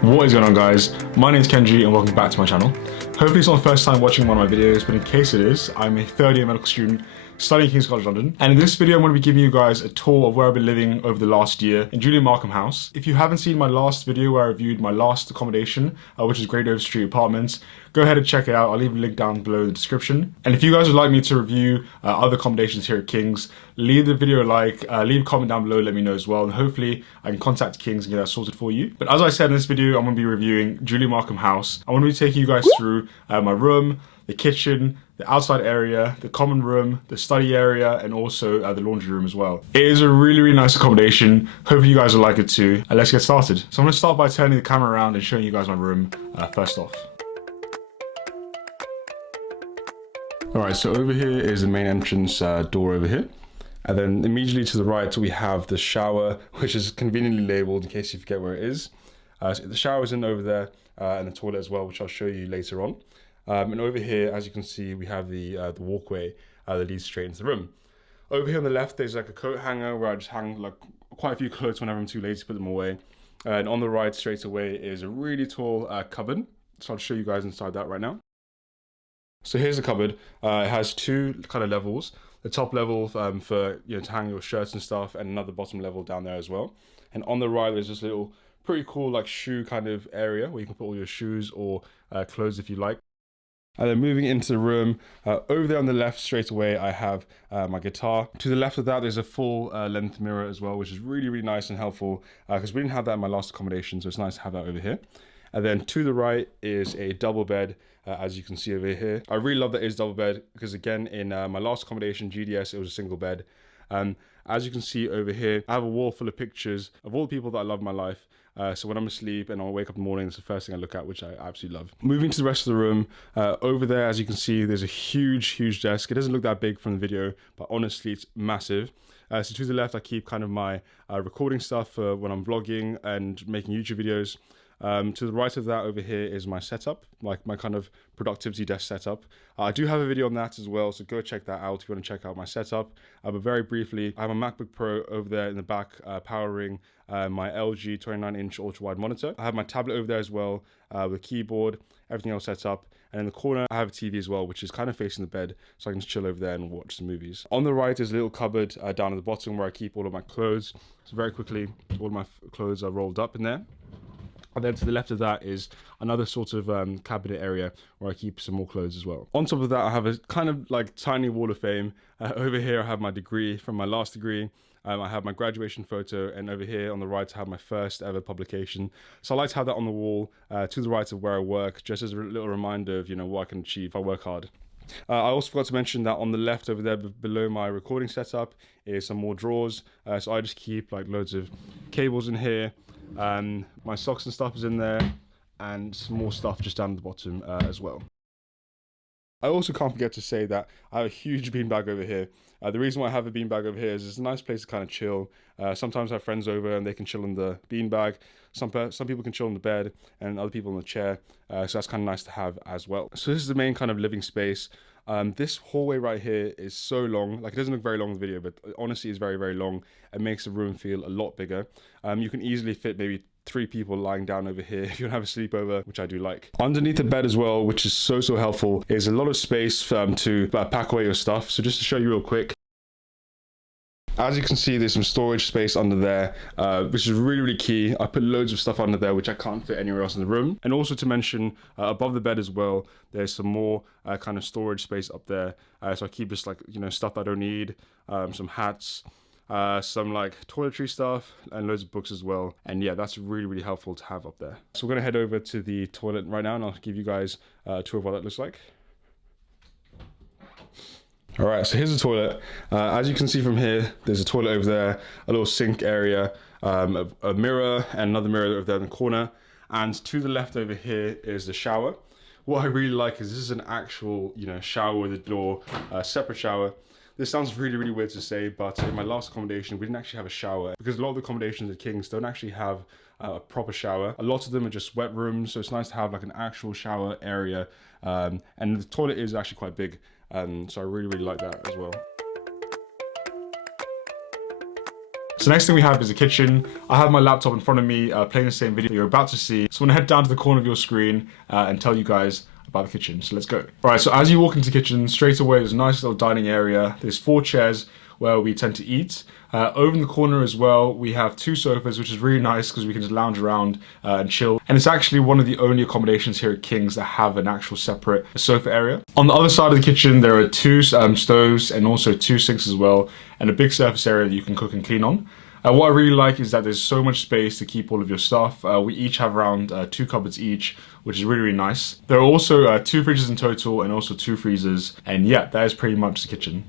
What is going on, guys? My name is Kenji and welcome back to my channel. Hopefully it's not the first time watching one of my videos, but in case it is, I'm a third year medical student studying King's College London. And in this video, I'm going to be giving you guys a tour of where I've been living over the last year in Julian Markham House. If you haven't seen my last video where I reviewed my last accommodation, which is Great Over Street Apartments, go ahead and check it out. I'll leave a link down below in the description. And if you guys would like me to review other accommodations here at King's, leave the video a like, leave a comment down below, let me know as well, and hopefully I can contact King's and get that sorted for you. But as I said in this video, I'm going to be reviewing Julian Markham House. I want to be taking you guys through my room, the kitchen, the outside area, the common room, the study area, and also the laundry room as well. It is a really, really nice accommodation. Hopefully you guys will like it too. And let's get started. So I'm going to start by turning the camera around and showing you guys my room first off. Alright, so over here is the main entrance door over here. And then immediately to the right, we have the shower, which is conveniently labeled in case you forget where it is. So the shower is in over there, and the toilet as well, which I'll show you later on. And over here, as you can see, we have the walkway that leads straight into the room. Over here on the left, there's like a coat hanger where I just hang like quite a few clothes whenever I'm too lazy to put them away. And on the right, straight away, is a really tall cupboard. So I'll show you guys inside that right now. So here's the cupboard. It has two kind of levels. The top level for to hang your shirts and stuff, and another bottom level down there as well. And on the right, there's this little pretty cool like shoe kind of area where you can put all your shoes or clothes if you like. And then moving into the room, over there on the left straight away, I have my guitar. To the left of that, there's a full length mirror as well, which is really, really nice and helpful because we didn't have that in my last accommodation, so it's nice to have that over here. And then to the right is a double bed, as you can see over here. I really love that it's double bed because again, in my last accommodation, GDS, it was a single bed. As you can see over here, I have a wall full of pictures of all the people that I love in my life. So when I'm asleep and I'll wake up in the morning, it's the first thing I look at, which I absolutely love. Moving to the rest of the room, over there, as you can see, there's a huge, huge desk. It doesn't look that big from the video, but honestly, it's massive. So to the left, I keep kind of my recording stuff for when I'm vlogging and making YouTube videos. To the right of that over here is my setup, like my kind of productivity desk setup. I do have a video on that as well, so go check that out if you want to check out my setup. But very briefly, I have a MacBook Pro over there in the back powering my LG 29-inch ultra-wide monitor. I have my tablet over there as well with keyboard, everything else set up. And in the corner, I have a TV as well, which is kind of facing the bed, so I can just chill over there and watch some movies. On the right is a little cupboard down at the bottom where I keep all of my clothes. So very quickly, all of my clothes are rolled up in there. And then to the left of that is another sort of cabinet area where I keep some more clothes as well. On top of that, I have a kind of like tiny wall of fame. Over here, I have my degree from my last degree. I have my graduation photo, and over here on the right, I have my first ever publication. So I like to have that on the wall to the right of where I work, just as a little reminder of what I can achieve if I work hard. I also forgot to mention that on the left over there below my recording setup is some more drawers. So I just keep like loads of cables in here. My socks and stuff is in there, and some more stuff just down at the bottom as well. I also can't forget to say that I have a huge beanbag over here. The reason why I have a beanbag over here is it's a nice place to kind of chill. Sometimes I have friends over and they can chill in the beanbag. Some people can chill in the bed and other people in the chair. So that's kind of nice to have as well. So this is the main kind of living space. This hallway right here is so long. Like, it doesn't look very long in the video, but honestly it's very, very long. It makes the room feel a lot bigger. You can easily fit maybe 3 people lying down over here if you want to have a sleepover, which I do like. Underneath the bed as well, which is so helpful, is a lot of space to pack away your stuff. So just to show you real quick, as you can see, there's some storage space under there, which is really, really key. I put loads of stuff under there, which I can't fit anywhere else in the room. And also to mention, above the bed as well, there's some more kind of storage space up there. So I keep just like, stuff I don't need, some hats, some like toiletry stuff, and loads of books as well. And yeah, that's really, really helpful to have up there. So we're gonna head over to the toilet right now, and I'll give you guys a tour of what that looks like. All right, so here's the toilet. As you can see from here, there's a toilet over there, a little sink area, a mirror, and another mirror over there in the corner. And to the left over here is the shower. What I really like is this is an actual, shower with a door, separate shower. This sounds really, really weird to say, but in my last accommodation, we didn't actually have a shower because a lot of the accommodations at King's don't actually have a proper shower. A lot of them are just wet rooms, so it's nice to have like an actual shower area. And the toilet is actually quite big, so I really, really like that as well. So next thing we have is a kitchen. I have my laptop in front of me playing the same video you're about to see. So I'm gonna head down to the corner of your screen and tell you guys about the kitchen. So let's go. All right, so as you walk into the kitchen, straight away there's a nice little dining area. There's 4 chairs where we tend to eat. Over in the corner as well, we have 2 sofas, which is really nice because we can just lounge around and chill. And it's actually one of the only accommodations here at King's that have an actual separate sofa area. On the other side of the kitchen, there are 2 stoves and also 2 sinks as well, and a big surface area that you can cook and clean on. What I really like is that there's so much space to keep all of your stuff. We each have around 2 cupboards each, which is really, really nice. There are also 2 fridges in total and also 2 freezers. And yeah, that is pretty much the kitchen.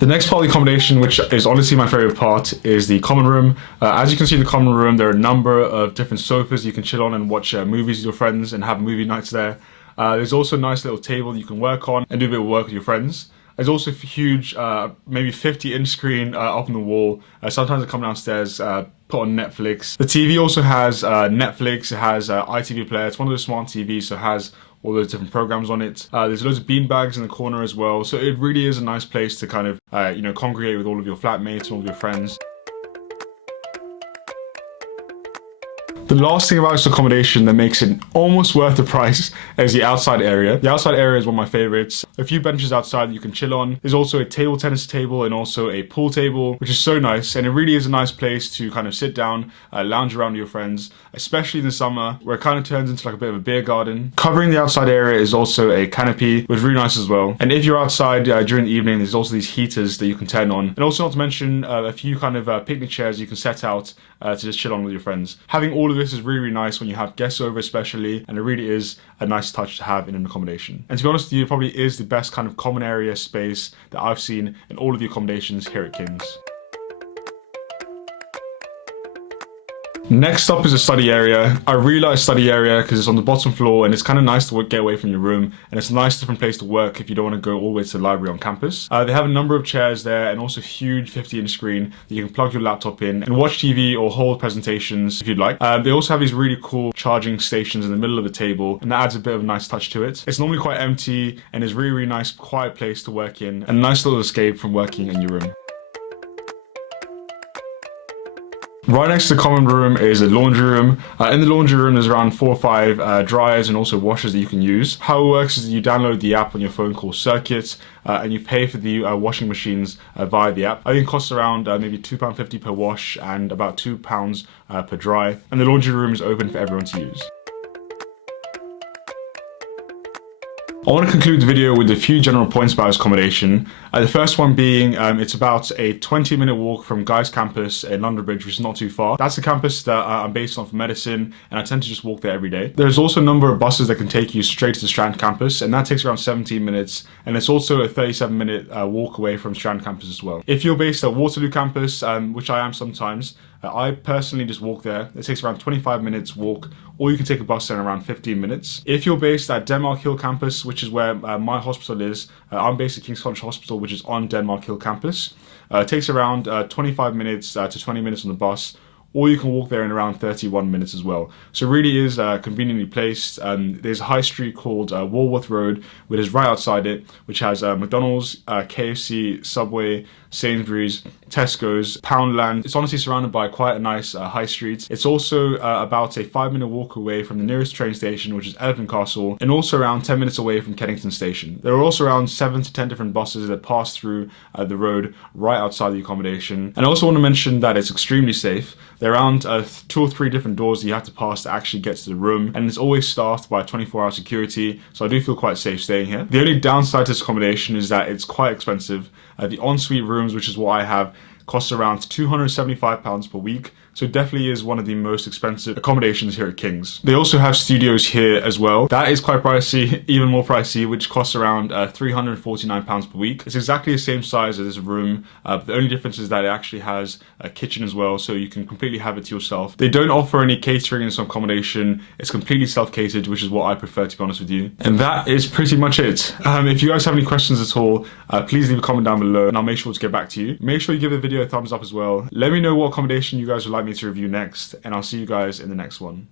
The next part of the accommodation, which is honestly my favorite part, is the common room. As you can see in the common room, there are a number of different sofas you can chill on and watch movies with your friends and have movie nights there. There's also a nice little table you can work on and do a bit of work with your friends. There's also a huge, maybe 50-inch screen up on the wall. Sometimes I come downstairs, put on Netflix. The TV also has Netflix, it has iTV Player. It's one of those smart TVs, so it has all those different programs on it. There's loads of bean bags in the corner as well. So it really is a nice place to kind of, congregate with all of your flatmates and all of your friends. The last thing about this accommodation that makes it almost worth the price is the outside area. The outside area is one of my favorites. A few benches outside that you can chill on. There's also a table tennis table and also a pool table, which is so nice. And it really is a nice place to kind of sit down, lounge around with your friends, especially in the summer where it kind of turns into like a bit of a beer garden. Covering the outside area is also a canopy, which is really nice as well. And if you're outside during the evening, there's also these heaters that you can turn on. And also not to mention a few kind of picnic chairs you can set out to just chill on with your friends. Having all of this is really, really nice when you have guests over especially, and it really is a nice touch to have in an accommodation. And to be honest with you, it probably is the best kind of common area space that I've seen in all of the accommodations here at King's. Next up is a study area. I really like study area because it's on the bottom floor and it's kind of nice to get away from your room, and it's a nice different place to work if you don't want to go all the way to the library on campus. They have a number of chairs there and also a huge 50-inch screen that you can plug your laptop in and watch TV or hold presentations if you'd like. They also have these really cool charging stations in the middle of the table, and that adds a bit of a nice touch to it. It's normally quite empty and is really, really nice, quiet place to work in, and a nice little escape from working in your room. Right next to the common room is a laundry room. In the laundry room, there's around 4 or 5 dryers and also washers that you can use. How it works is that you download the app on your phone called Circuit, and you pay for the washing machines via the app. I think it costs around maybe £2.50 per wash and about £2 per dry. And the laundry room is open for everyone to use. I want to conclude the video with a few general points about this accommodation. The first one being it's about a 20-minute walk from Guy's campus in London Bridge, which is not too far. That's the campus that I'm based on for medicine, and I tend to just walk there every day. There's also a number of buses that can take you straight to the Strand campus, and that takes around 17 minutes, and it's also a 37-minute walk away from Strand campus as well. If you're based at Waterloo campus, which I am sometimes, I personally just walk there. It takes around 25 minutes walk, or you can take a bus in around 15 minutes. If you're based at Denmark Hill campus, which is where my hospital is, I'm based at King's College Hospital, which is on Denmark Hill campus. It takes around 25 minutes to 20 minutes on the bus, or you can walk there in around 31 minutes as well. So it really is conveniently placed. There's a high street called Walworth Road, which is right outside it, which has McDonald's, KFC, Subway, Sainsbury's, Tesco's, Poundland. It's honestly surrounded by quite a nice high street. It's also about a 5-minute walk away from the nearest train station, which is Elephant Castle, and also around 10 minutes away from Kennington Station. There are also around 7 to 10 different buses that pass through the road right outside the accommodation. And I also want to mention that it's extremely safe. There are around 2 or 3 different doors that you have to pass to actually get to the room, and it's always staffed by 24-hour security, so I do feel quite safe staying here. The only downside to this accommodation is that it's quite expensive. The ensuite rooms, which is what I have, cost around £275 per week, so it definitely is one of the most expensive accommodations here at King's. They also have studios here as well. That is quite pricey, even more pricey, which costs around £349 per week. It's exactly the same size as this room, but the only difference is that it actually has a kitchen as well, so you can completely have it to yourself. They don't offer any catering in some accommodation. It's completely self-catered, which is what I prefer, to be honest with you. And that is pretty much it. If you guys have any questions at all, please leave a comment down below and I'll make sure to get back to you. Make sure you give the video a thumbs up as well. Let me know what accommodation you guys would like me to review next, and I'll see you guys in the next one.